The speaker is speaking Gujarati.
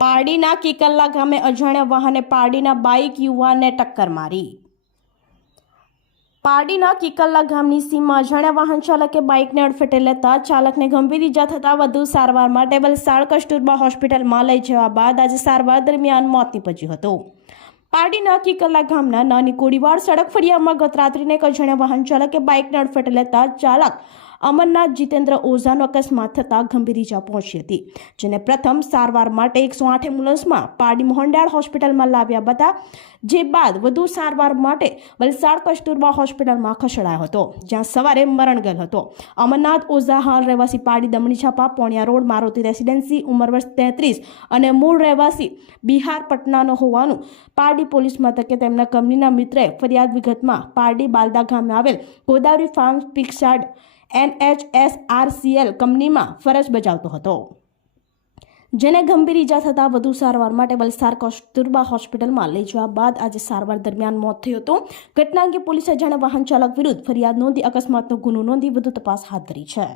પારડીના કિકલ્લા ગામે અજાણ્યા વાહને પારડીના બાઇક યુવાનને ટક્કર મારી. પારડીના કિકલ્લા ગામની સીમમાં અજાણ્યા વાહન ચાલકે બાઇકને અડફેટે લેતા ચાલકને ગંભીર ઈજા થતાં વધુ સારવાર માટે વલસાડ કસ્તુરબા હોસ્પિટલમાં લઈ જવા બાદ આજે સારવાર દરમિયાન મોત નીપજ્યું હતું. પારડીના કિકલ્લા ગામના નાની કોડીવાડ સડક ફળિયામાં ગત રાત્રિને એક અજાણ્યા વાહન ચાલકે બાઇકને અડફેટે લેતા ચાલક અમરનાથ જીતેન્દ્ર ઓઝાનો અકસ્માત થતાં ગંભીર ઈજા પહોંચી હતી, જેને પ્રથમ સારવાર માટે એકસો આઠ એમ્બ્યુલન્સમાં પારડી મોહનડાળ હોસ્પિટલમાં લાવ્યા હતા, જે બાદ વધુ સારવાર માટે વલસાડ કસ્તુરબા હોસ્પિટલમાં ખસેડાયો હતો, જ્યાં સવારે મરણ ગયેલ હતો. અમરનાથ ઓઝા હાલ રહેવાસી પારડી દમણી છાપા પોણિયા રોડ મારુતિ રેસિડેન્સી ઉંમર વર્ષ તેત્રીસ અને મૂળ રહેવાસી બિહાર પટનાનો હોવાનું પારડી પોલીસ મથકે તેમના કંપનીના મિત્રએ ફરિયાદ વિગતમાં પારડી બાલદા ગામે આવેલ ગોદાવરી ફાર્મ પિક્સાર્ડ એનએચએસઆરસીએલ કંપનીમાં ફરજ બજાવતો હતો. જેને ગંભીર ઈજા થતાં વધુ સારવાર માટે વલસાડ કસ્તુરબા હોસ્પિટલમાં લઈ જવા બાદ આજે સારવાર દરમિયાન મોત થયું હતું. ઘટના અંગે પોલીસે જાણે વાહન ચાલક વિરુદ્ધ ફરિયાદ નોંધી અકસ્માતનો ગુનો નોંધી વધુ તપાસ હાથ ધરી છે.